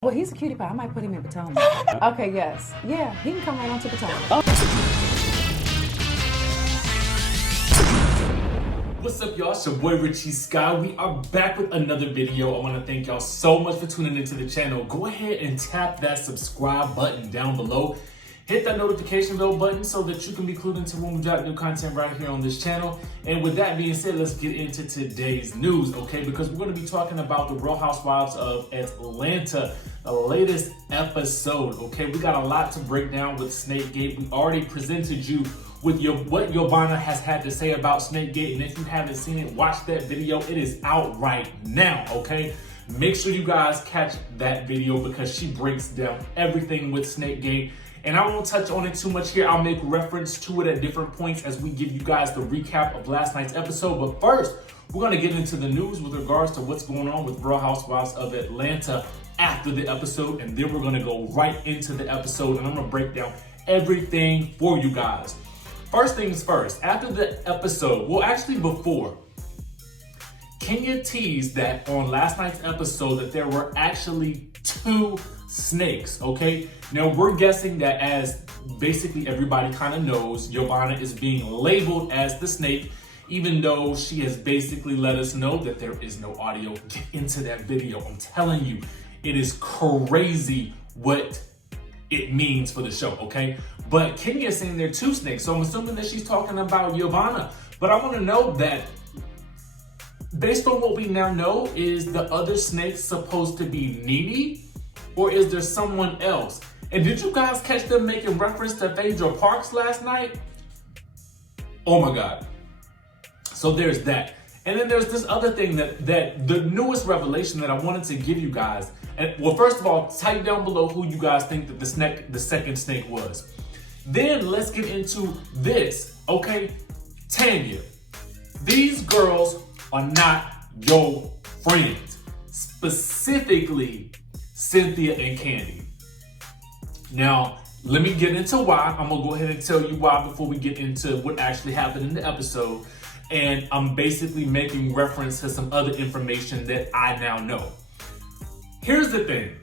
Well, he's a cutie pie. I might put him in Potomac. Okay, yes. Yeah, he can come right on to Potomac. What's up, y'all? It's your boy Richie Sky. We are back with another video. I want to thank y'all so much for tuning into the channel. Go ahead and tap that subscribe button down below. Hit that notification bell button so that you can be clued into when we drop new content right here on this channel. And with that being said, let's get into today's news, okay? Because we're going to be talking about the Real Housewives of Atlanta, the latest episode, okay? We got a lot to break down with Snakegate. We already presented you with what Yovanna has had to say about Snakegate. And if you haven't seen it, watch that video. It is out right now, okay? Make sure you guys catch that video because she breaks down everything with Snakegate. And I won't touch on it too much here. I'll make reference to it at different points as we give you guys the recap of last night's episode. But first, we're going to get into the news with regards to what's going on with Real Housewives of Atlanta after the episode. And then we're going to go right into the episode and I'm going to break down everything for you guys. First things first, after the episode, well, actually before, Kenya teased that on last night's episode that there were actually two snakes, okay? Now we're guessing that, as basically everybody kind of knows, Yovanna is being labeled as the snake, even though she has basically let us know that there is no audio. Get into that video. I'm telling you, it is crazy what it means for the show, okay? But Kenya is saying there are two snakes, so I'm assuming that she's talking about Yovanna. But I want to know that, based on what we now know, is the other snake supposed to be Nene? Or is there someone else? And did you guys catch them making reference to Phaedra Parks last night? Oh my God. So there's that. And then there's this other thing that the newest revelation that I wanted to give you guys. And well, first of all, type down below who you guys think that the second snake was. Then let's get into this, okay? Tanya, these girls are not your friends. Specifically, Cynthia and Kandi. Now, let me get into why. I'm gonna go ahead and tell you why before we get into what actually happened in the episode. And I'm basically making reference to some other information that I now know. Here's the thing.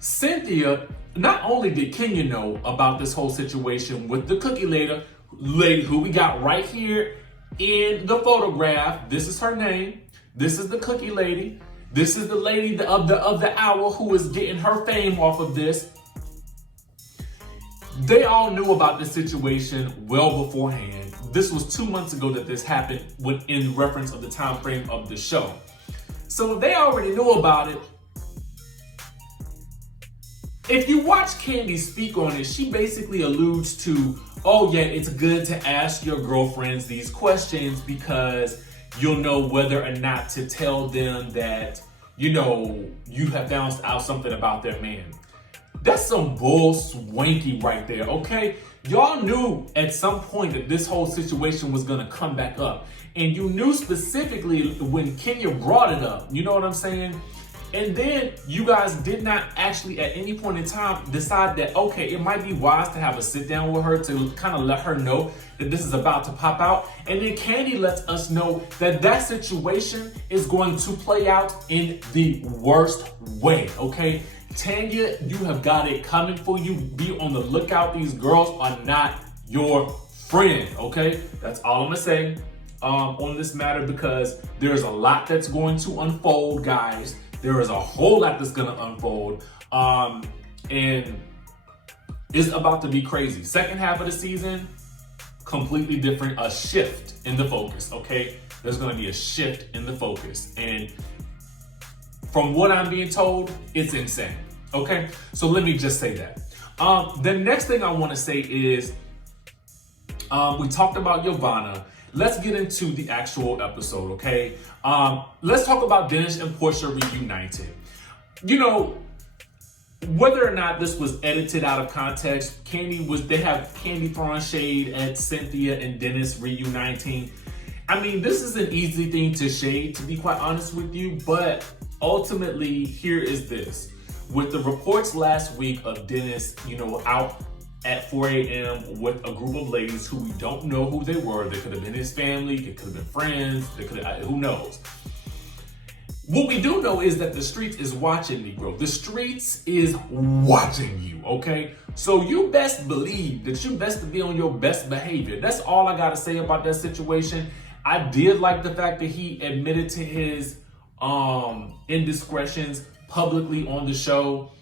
Cynthia, not only did Kenya know about this whole situation with the cookie lady who we got right here in the photograph. This is her name. This is the cookie lady. This is the lady of the hour who is getting her fame off of this. They all knew about this situation well beforehand. This was 2 months ago that this happened in reference of the time frame of the show. So they already knew about it. If you watch Kandi speak on it, she basically alludes to, oh yeah, it's good to ask your girlfriends these questions because you'll know whether or not to tell them that, you know, you have found out something about their man. That's some bull swanky right there, okay? Y'all knew at some point that this whole situation was gonna come back up. And you knew specifically when Kenya brought it up, you know what I'm saying? And then you guys did not actually at any point in time decide that, okay, it might be wise to have a sit down with her to kind of let her know that this is about to pop out. And then Kandi lets us know that that situation is going to play out in the worst way, okay? Tanya, you have got it coming for you. Be on the lookout. These girls are not your friend, okay? That's all I'm gonna say on this matter, because there's a lot that's going to unfold, guys. There is a whole lot that's gonna unfold, and it's about to be crazy. Second half of the season, completely different, a shift in the focus, okay? There's gonna be a shift in the focus, and from what I'm being told, it's insane, okay? So let me just say that. The next thing I wanna say is, we talked about Yovanna. Let's get into the actual episode, okay? Let's talk about Dennis and Porsha reunited. You know, whether or not this was edited out of context, they have Kandi throwing shade at Cynthia and Dennis reuniting. I mean, this is an easy thing to shade, to be quite honest with you, but ultimately, here is this. With the reports last week of Dennis, you know, out at 4 a.m. with a group of ladies who we don't know who they were. They could have been his family, they could have been friends, they could have, who knows. what we do know is that the streets is watching, Negro. The streets is watching you, okay? So you best believe that you best to be on your best behavior. That's all I gotta say about that situation. I did like the fact that he admitted to his indiscretions publicly on the show.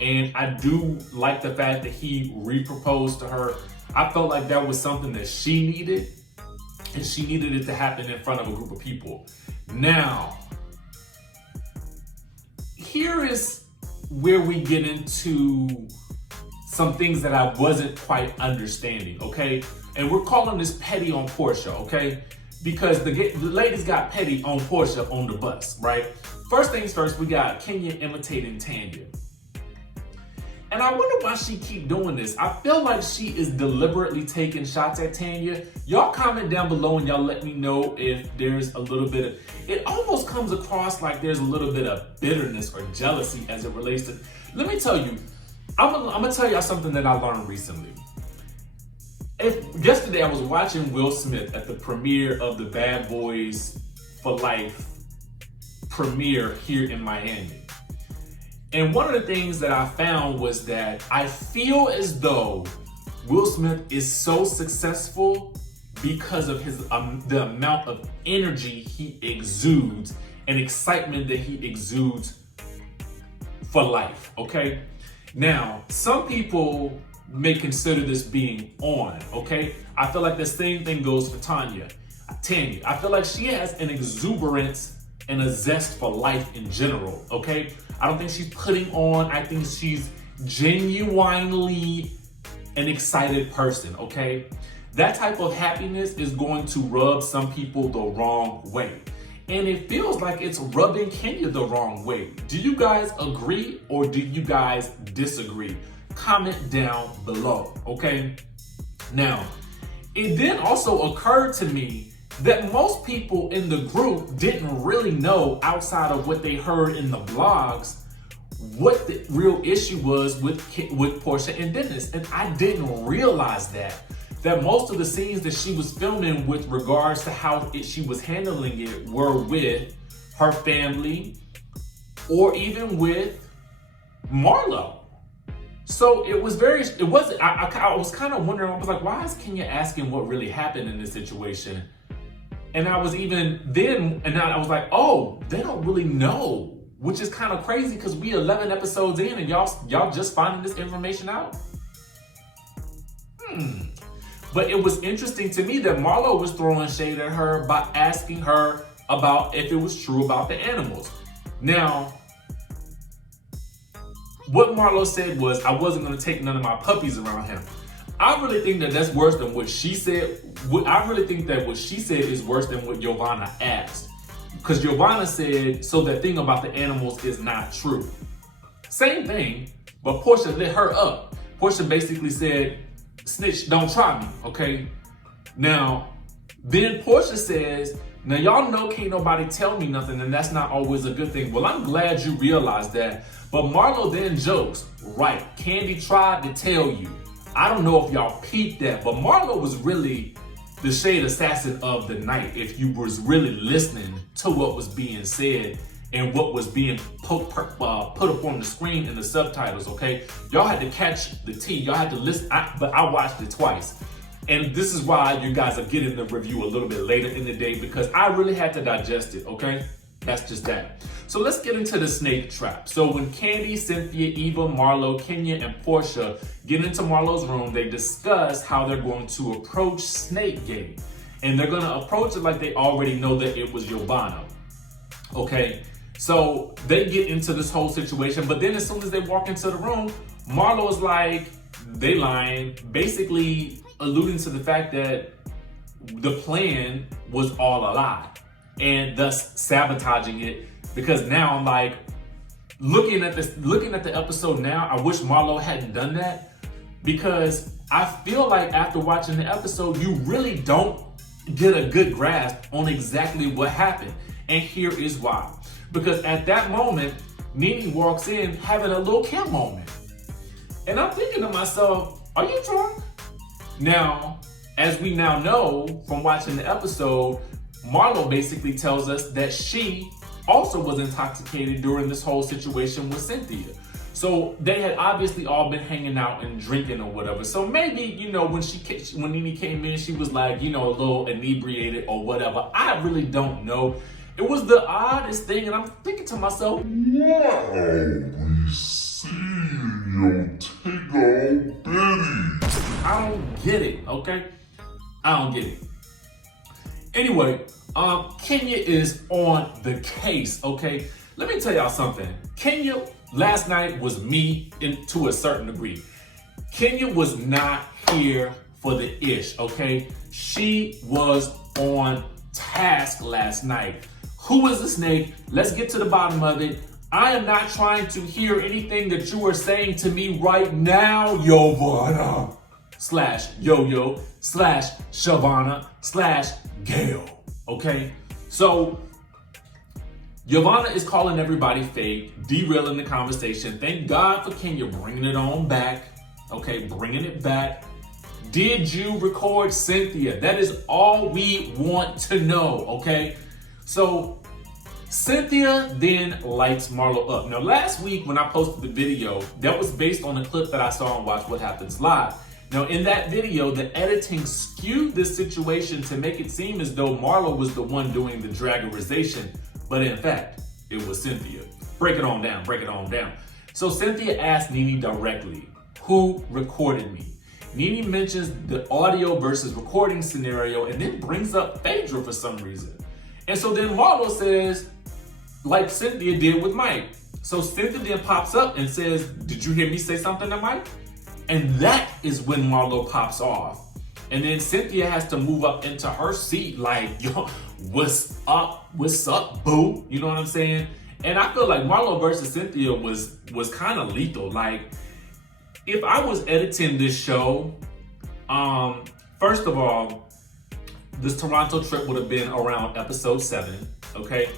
And I do like the fact that he re-proposed to her. I felt like that was something that she needed, and she needed it to happen in front of a group of people. Now, here is where we get into some things that I wasn't quite understanding, okay? And we're calling this petty on Porsha, okay? Because the ladies got petty on Porsha on the bus, right? First things first, we got Kenya imitating Tanya. And I wonder why she keep doing this. I feel like she is deliberately taking shots at Tanya. Y'all comment down below and y'all let me know if there's a little bit of, it almost comes across like there's a little bit of bitterness or jealousy as it relates to, let me tell you, I'm gonna tell y'all something that I learned recently. Yesterday I was watching Will Smith at the premiere of the Bad Boys for Life premiere here in Miami. And one of the things that I found was that I feel as though Will Smith is so successful because of his the amount of energy he exudes and excitement that he exudes for life, okay? Now, some people may consider this being on, okay? I feel like the same thing goes for Tanya. I feel like she has an exuberance and a zest for life in general, okay? I don't think she's putting on, I think she's genuinely an excited person, okay? That type of happiness is going to rub some people the wrong way. And it feels like it's rubbing Kenya the wrong way. Do you guys agree or do you guys disagree? Comment down below, okay? Now, it then also occurred to me that most people in the group didn't really know, outside of what they heard in the blogs, what the real issue was with Porsha and Dennis. And I didn't realize that most of the scenes that she was filming with regards to how she was handling it were with her family or even with Marlo. So it was I was kind of wondering, I was like, why is Kenya asking what really happened in this situation? And I was I was like, oh, they don't really know, which is kind of crazy because we 11 episodes in and y'all just finding this information out? But it was interesting to me that Marlo was throwing shade at her by asking her about if it was true about the animals. Now, what Marlo said was, I wasn't going to take none of my puppies around him. I really think that that's worse than what she said. I really think that what she said is worse than what Giovanna asked. Because Giovanna said, so that thing about the animals is not true. Same thing, but Porsha lit her up. Porsha basically said, snitch, don't try me, okay? Now, then Porsha says, now y'all know can't nobody tell me nothing, and that's not always a good thing. Well, I'm glad you realized that. But Marlo then jokes, right, Kandi tried to tell you. I don't know if y'all peeped that, but Marlo was really the shade assassin of the night if you was really listening to what was being said and what was being put up on the screen in the subtitles, okay? Y'all had to catch the tea. Y'all had to listen, but I watched it twice. And this is why you guys are getting the review a little bit later in the day, because I really had to digest it, okay? That's just that. So let's get into the snake trap. So when Kandi, Cynthia, Eva, Marlo, Kenya, and Porsha get into Marlo's room, they discuss how they're going to approach Snakegate. And they're gonna approach it like they already know that it was Giovanna, okay? So they get into this whole situation, but then as soon as they walk into the room, Marlo is like, they lying, basically alluding to the fact that the plan was all a lie, and thus sabotaging it. Because now I'm like, looking at the episode now, I wish Marlo hadn't done that, because I feel like after watching the episode, you really don't get a good grasp on exactly what happened. And here is why. Because at that moment, Nene walks in having a little Kim moment. And I'm thinking to myself, are you drunk? Now, as we now know from watching the episode, Marlo basically tells us that she also was intoxicated during this whole situation with Cynthia. So they had obviously all been hanging out and drinking or whatever. So maybe, you know, when Nene came in, she was like, you know, a little inebriated or whatever. I really don't know. It was the oddest thing, and I'm thinking to myself, wow, we see your tigger bitty. I don't get it, okay? I don't get it. Anyway, Kenya is on the case, okay? Let me tell y'all something. Kenya last night was me to a certain degree. Kenya was not here for the ish, okay? She was on task last night. Who is the snake? Let's get to the bottom of it. I am not trying to hear anything that you are saying to me right now, Yovana / Yo-Yo / Shavana / Gail, okay? So, Yovana is calling everybody fake, derailing the conversation. Thank God for Kenya bringing it on back, okay, bringing it back. Did you record Cynthia? That is all we want to know, okay? So, Cynthia then lights Marlo up. Now, last week when I posted the video, that was based on a clip that I saw on Watch What Happens Live. Now, in that video, the editing skewed this situation to make it seem as though Marlo was the one doing the dragorization, but in fact, it was Cynthia. Break it on down, break it on down. So Cynthia asked Nene directly, who recorded me? Nene mentions the audio versus recording scenario and then brings up Phaedra for some reason. And so then Marlo says, like Cynthia did with Mike. So Cynthia then pops up and says, did you hear me say something to Mike? And that is when Marlo pops off. And then Cynthia has to move up into her seat like, yo, what's up, boo? You know what I'm saying? And I feel like Marlo versus Cynthia was kind of lethal. Like, if I was editing this show, first of all, this Toronto trip would have been around episode 7, okay?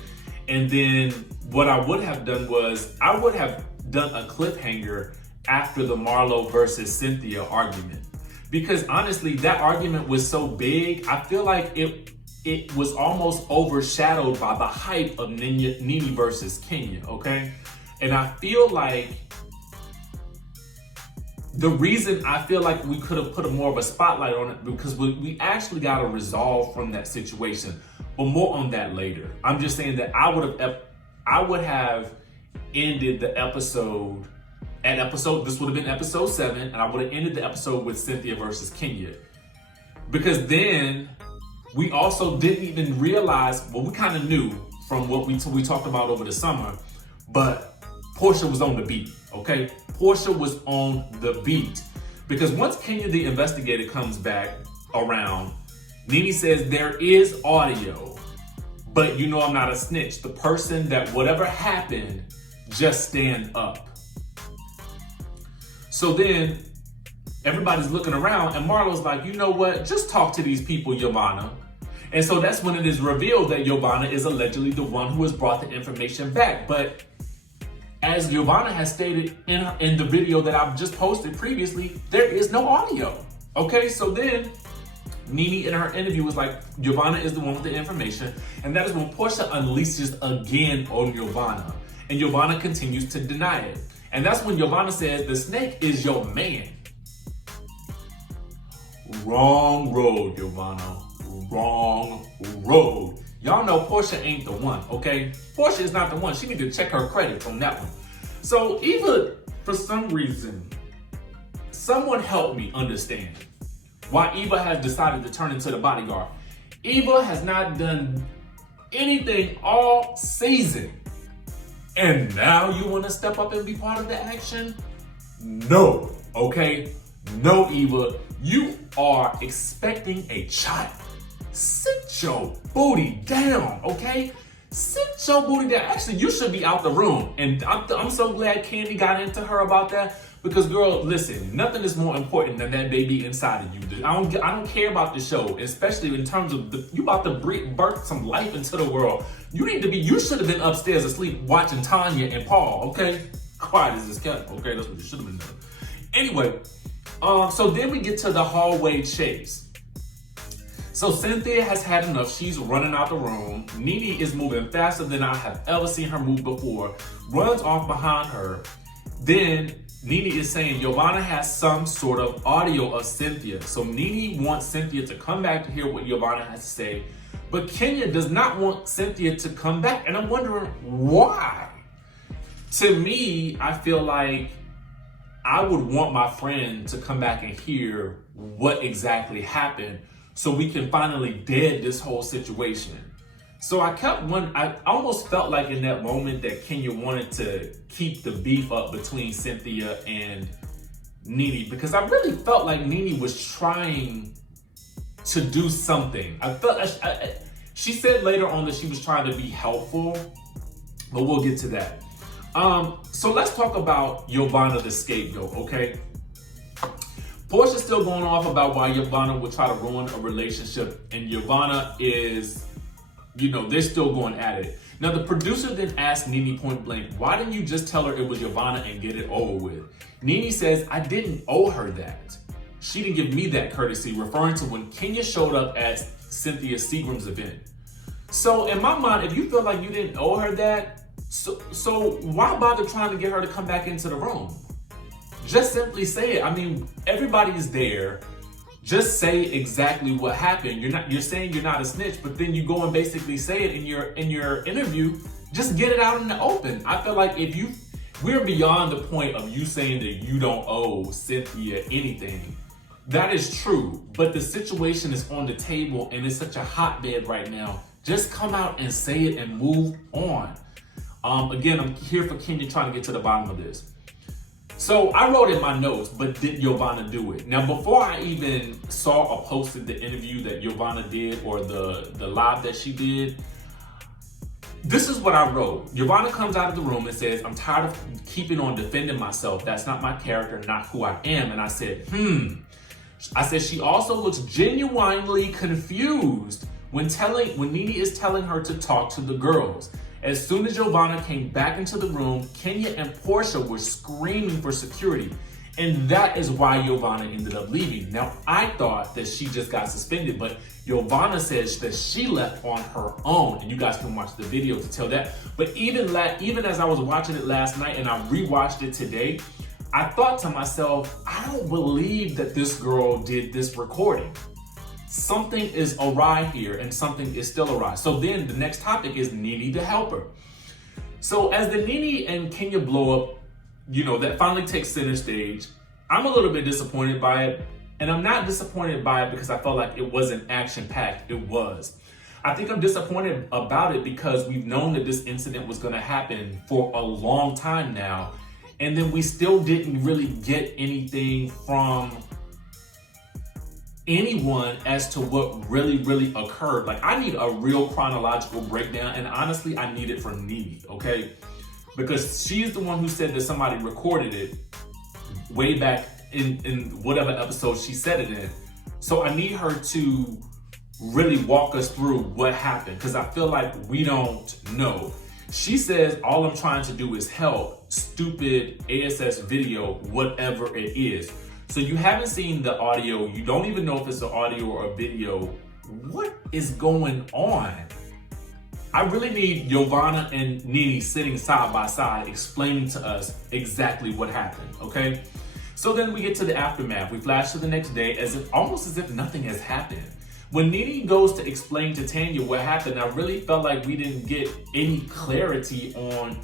And then what I would have done was, I would have done a cliffhanger after the Marlo versus Cynthia argument. Because honestly, that argument was so big, I feel like it was almost overshadowed by the hype of Nene versus Kenya, okay? And I feel like the reason I feel like we could have put more of a spotlight on it because we actually got a resolve from that situation, but more on that later. I'm just saying that I would have ended the episode this would have been episode 7, and I would have ended the episode with Cynthia versus Kenya. Because then we also didn't even realize, well, we kind of knew from what we talked about over the summer, but Porsha was on the beat, okay? Porsha was on the beat. Because once Kenya the investigator comes back around, Nene says there is audio, but you know I'm not a snitch. The person that whatever happened, just stand up. So then everybody's looking around and Marlo's like, you know what? Just talk to these people, Yovana. And so that's when it is revealed that Yovana is allegedly the one who has brought the information back. But as Yovana has stated in the video that I've just posted previously, there is no audio. Okay, so then Nene in her interview was like, Yovana is the one with the information. And that is when Porsha unleashes again on Yovana. And Yovana continues to deny it. And that's when Yovana says, the snake is your man. Wrong road, Yovana. Wrong road. Y'all know Porsha ain't the one, okay? Porsha is not the one. She need to check her credit on that one. So Eva, for some reason, someone help me understand why Eva has decided to turn into the bodyguard. Eva has not done anything all season. And now you want to step up and be part of the action? No, okay? No, Eva. You are expecting a child. Sit your booty down, okay? Sit your booty down. Actually, you should be out the room. And I'm so glad Kandi got into her about that. Because, girl, listen, nothing is more important than that baby inside of you. I don't care about the show, especially in terms of you about to birth some life into the world. You should have been upstairs asleep watching Tanya and Paul, okay? Quiet as this kept, okay? That's what you should have been doing. Anyway, so then we get to the hallway chase. So Cynthia has had enough. She's running out the room. Nene is moving faster than I have ever seen her move before. Runs off behind her. Then Nene is saying Giovanna has some sort of audio of Cynthia. So Nene wants Cynthia to come back to hear what Giovanna has to say. But Kenya does not want Cynthia to come back. And I'm wondering why. To me, I feel like I would want my friend to come back and hear what exactly happened so we can finally dead this whole situation. So I almost felt like in that moment that Kenya wanted to keep the beef up between Cynthia and Nene, because I really felt like Nene was trying to do something. I felt she said later on that she was trying to be helpful, but we'll get to that. So let's talk about Giovanna the scapegoat, okay? Porsha's still going off about why Giovanna would try to ruin a relationship, and Giovanna is, they're still going at it. Now, the producer then asked Nene point blank, why didn't you just tell her it was Giovanna and get it over with? Nene says, I didn't owe her that. She didn't give me that courtesy, referring to when Kenya showed up at Cynthia Seagram's event. So in my mind, if you feel like you didn't owe her that, so why bother trying to get her to come back into the room? Just simply say it. I mean, everybody's there. Just say exactly what happened. You're saying you're not a snitch, but then you go and basically say it in your interview. Just get it out in the open. I feel like we're beyond the point of you saying that you don't owe Cynthia anything. That is true, but the situation is on the table and it's such a hotbed right now. Just come out and say it and move on. Again, I'm here for Kenya trying to get to the bottom of this. So I wrote in my notes, but did Giovanna do it? Now, before I even saw or posted the interview that Giovanna did or the live that she did, this is what I wrote. Giovanna comes out of the room and says, I'm tired of keeping on defending myself. That's not my character, not who I am. And I said, I said, she also looks genuinely confused when Nene is telling her to talk to the girls. As soon as Giovanna came back into the room, Kenya and Porsha were screaming for security. And that is why Giovanna ended up leaving. Now, I thought that she just got suspended, but Giovanna says that she left on her own. And you guys can watch the video to tell that. But even as I was watching it last night and I rewatched it today, I thought to myself, I don't believe that this girl did this recording. Something is awry here and something is still awry. So then the next topic is Nene the helper. So as the Nene and Kenya blow up, that finally takes center stage, I'm a little bit disappointed by it. And I'm not disappointed by it because I felt like it wasn't action-packed. It was. I think I'm disappointed about it because we've known that this incident was going to happen for a long time now. And then we still didn't really get anything from anyone as to what really occurred. Like, I need a real chronological breakdown, and honestly, I need it from Nene, okay? Because she's the one who said that somebody recorded it way back in whatever episode she said it in. So I need her to really walk us through what happened, because I feel like we don't know. She says, all I'm trying to do is help. Stupid ASS video, whatever it is. So you haven't seen the audio. You don't even know if it's an audio or a video. What is going on? I really need Giovanna and Nene sitting side by side explaining to us exactly what happened, okay? So then we get to the aftermath. We flash to the next day almost as if nothing has happened. When Nene goes to explain to Tanya what happened, I really felt like we didn't get any clarity on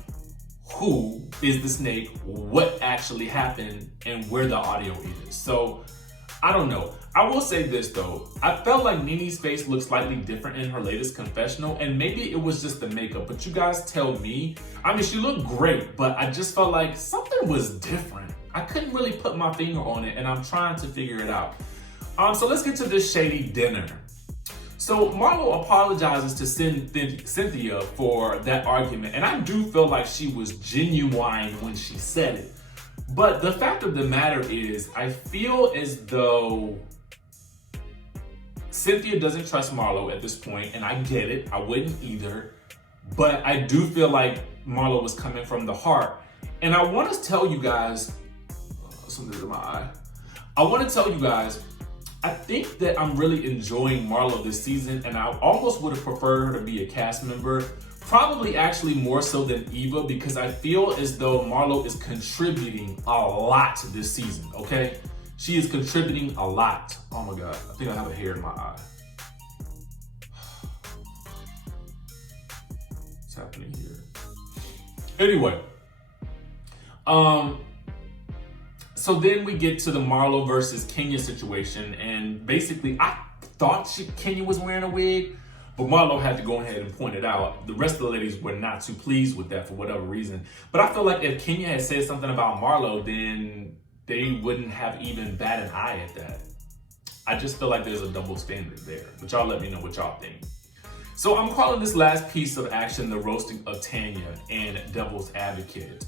who is the snake, what actually happened, and where the audio is. So, I don't know. I will say this though. I felt like Nene's face looked slightly different in her latest confessional, and maybe it was just the makeup, but you guys tell me. I mean, she looked great, but I just felt like something was different. I couldn't really put my finger on it, and I'm trying to figure it out. So let's get to this shady dinner. So Marlo apologizes to Cynthia for that argument, and I do feel like she was genuine when she said it. But the fact of the matter is, I feel as though Cynthia doesn't trust Marlo at this point, and I get it. I wouldn't either. But I do feel like Marlo was coming from the heart. And I want to tell you guys, something's in my eye. I want to tell you guys, I think that I'm really enjoying Marlo this season, and I almost would have preferred her to be a cast member. Probably actually more so than Eva, because I feel as though Marlo is contributing a lot this season, okay? She is contributing a lot. Oh my God, I think I have a hair in my eye. What's happening here? Anyway, so then we get to the Marlo versus Kenya situation, and basically I thought Kenya was wearing a wig, but Marlo had to go ahead and point it out. The rest of the ladies were not too pleased with that for whatever reason. But I feel like if Kenya had said something about Marlo, then they wouldn't have even bat an eye at that. I just feel like there's a double standard there. But y'all let me know what y'all think. So I'm calling this last piece of action the roasting of Tanya and Devil's Advocate.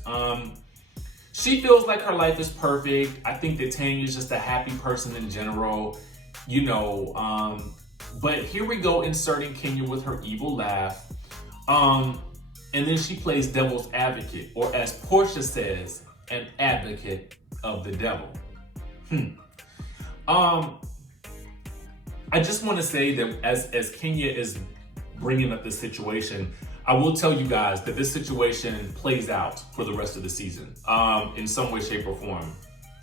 She feels like her life is perfect. I think that Tanya's just a happy person in general, you know. But here we go, inserting Kenya with her evil laugh. And then she plays Devil's Advocate, or as Porsha says, an advocate of the devil. I just want to say that as Kenya is bringing up this situation, I will tell you guys that this situation plays out for the rest of the season in some way, shape, or form.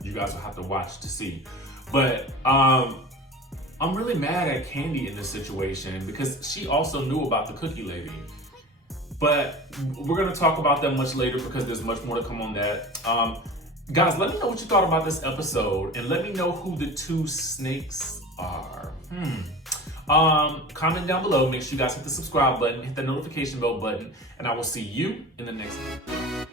You guys will have to watch to see. But I'm really mad at Kandi in this situation because she also knew about the cookie lady. But we're going to talk about that much later because there's much more to come on that. Guys, let me know what you thought about this episode, and let me know who the two snakes are. Comment down below. Make sure you guys hit the subscribe button, hit the notification bell button, and I will see you in the next video.